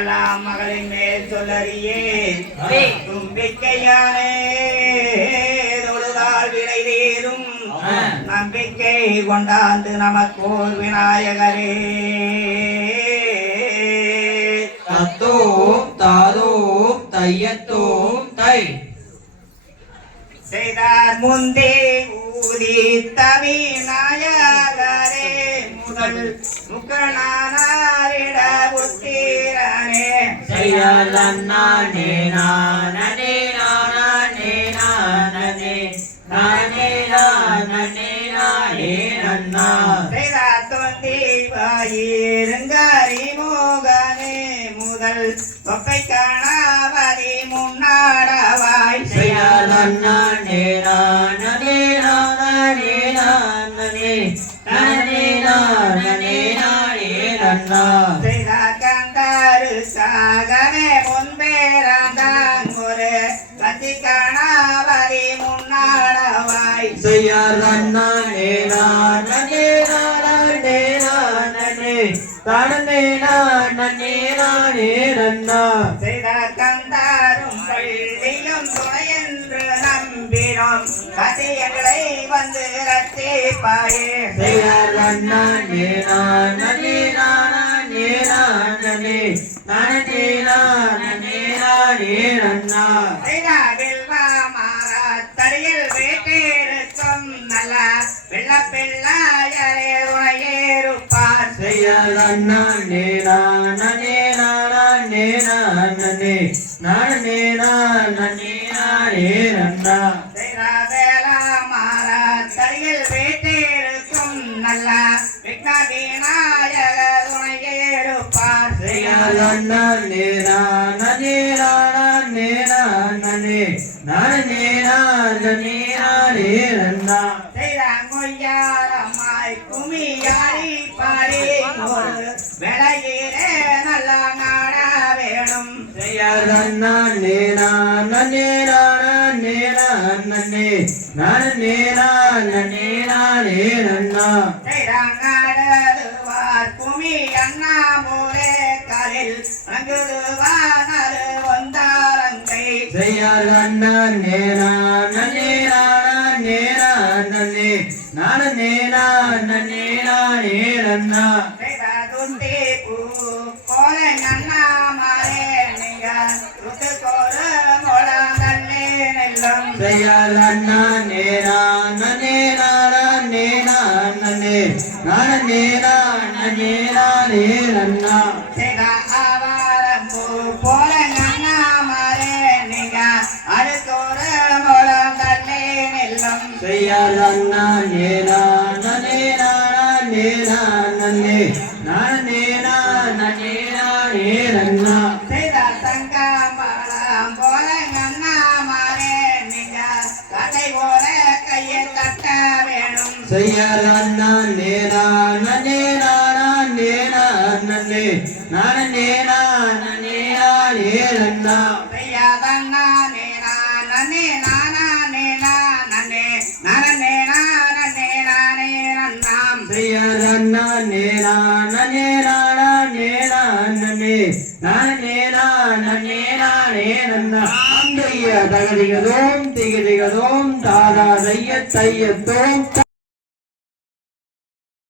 எல்லாம் மகளின் மேல் சொல்லறியே தும்பிக்கையானே தொழுதால் வினை தீரும் நம்பிக்கை கொண்டாந்து நமக்கோர் விநாயகரே தத்தோம் தாதோம் தையத்தோம் தை செய்தார் முந்தே ஊதித்த விநாயகரே முதல் முக்கணாரிட புத்திரனே செய்யலன்னானே நானே நானே நானே நானே நானே நானே நன்னா செய்தார் தொந்தி வாயிருங்கரி மோகனே முதல் தொப்பை காணாவதி முன்னாடவாய் செய்யலன்னானே நானே நானே நானே நானே நானே நானே நன்னா செய்தார் கந்தாரு சாகவே முன்பேராந்தான் ஒரு கத்தி காணாவதி முன்னாடவாய் செய்யலன்னானே நானே நானே நானே தானே நானே நானே நன்னா செய்தார் கந்தாரும் பள்ளியும் துணையென்று நம்பினோம் கதையங்களை வந்து ரத்திப்பாயே செய்யலன்னானே நானே நானே நானே நானே நானே நானே நன்னா செய்தாவில் மாறாத்தடியில் வீட்டிருக்கும் நல்ல வெள்ளப்பிள்ளாயரே உனையேறுப்பார் செய்யலன்னானே நானே நானே நானே நானே நானே நானே நன்னா செய்தாவேலா மாறாத்தடியில் வீட்டிருக்கும் நல்ல விக்னவிநாயகர் உனையேறுப்பார் செய்யலன்னானே நானே நானே நானே நானே நானே நானே நன்னா செய்தாங்கொய்யாரமாய் குமியாரி பாடி விளையிலே நல்ல நாட வேணும் செய்யலன்னானே நானே நானே நானே நானே நானே நானே நன்னா செய்தாங்காடுவார் குமி அண்ணா மூலே காலில் அங்குடுவானது வந்தாரங்கை செய்யலன்னானே நானே நானே நானே நானே நானே நானே நன்னா செய்தாதுண்டி பூ போல நன்னா மாலே நீங்க ருத்துக்கோடு மொழந்தே நெல்லும் செய்யலன்னானே நானே நானே நானே நானே நானே நானே நன்னா செய்தா ஆவாரம் பூ போல நன்னா மாலே நீங்க அடுத்தோடு மொழந்தே நெல்லும் செய்யலன்னானே நானே நானே நானே நானே நானே நானே நன்னா செய்தா சங்காமலம் போல நன்னா மாலே நீங்க கட்டை போல கையை தட்ட வேணும் செய்யலன்னானே நானே நானே நானே நானே நானே நானே நன்னா செய்யாதன்னானே நானே நானே நானே நானே நானே நானே நன்னாம் செய்யலன்னானே நானே நானே நானே நானே நானே நானே நன்னா அந்தைய தகதிகதோம் திகதிகதோம் தாதா தைய தையத்தோம்